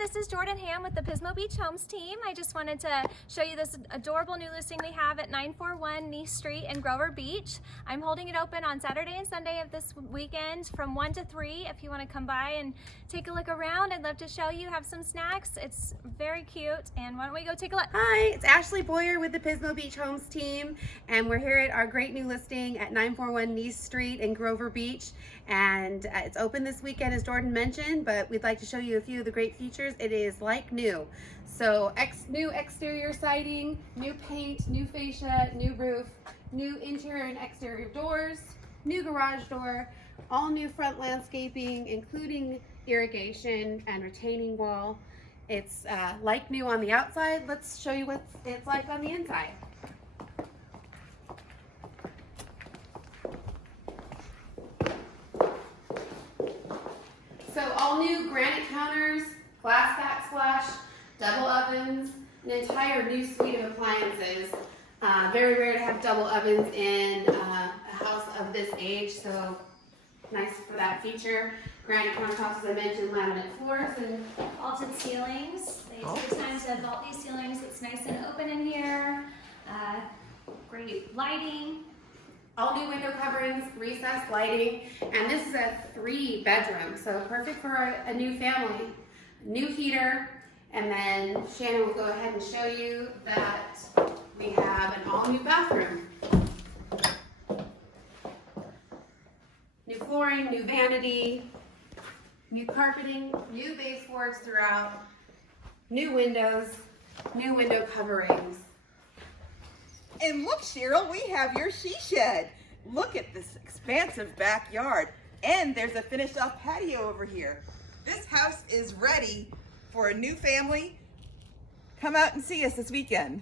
this is Jordan Ham with the Pismo Beach Homes team. I just wanted to show you this adorable new listing we have at 941 Nice Street in Grover Beach. I'm holding it open on Saturday and Sunday of this weekend from 1 to 3. If you want to come by and take a look around, I'd love to show you, have some snacks. It's very cute, and why don't we go take a look? Hi, it's Ashley Boyer with the Pismo Beach Homes team, and we're here at our great new listing at 941 Nice Street in Grover Beach, and it's open this weekend as Jordan mentioned, but we'd like to show you a few of the great features. It is like new. So new exterior siding, new paint, new fascia, new roof, new interior and exterior doors, new garage door, all new front landscaping, including irrigation and retaining wall. It's like new on the outside. Let's show you what it's like on the inside. So all new granite counters, glass backsplash, double ovens, an entire new suite of appliances. Very rare to have double ovens in a house of this age, so nice for that feature. Granite countertops, as I mentioned, laminate floors, and Vaulted ceilings. They take time to vault these ceilings. It's nice and open in here. Great lighting. all new window coverings, recessed lighting, and this is a 3-bedroom, so perfect for a new family. New heater, and then Shannon will go ahead and show you that we have an all-new bathroom. New flooring, new vanity, new carpeting, new baseboards throughout, new windows, new window coverings. And look, Cheryl, we have your she shed. Look at this expansive backyard. And there's a finished off patio over here. This house is ready for a new family. Come out and see us this weekend.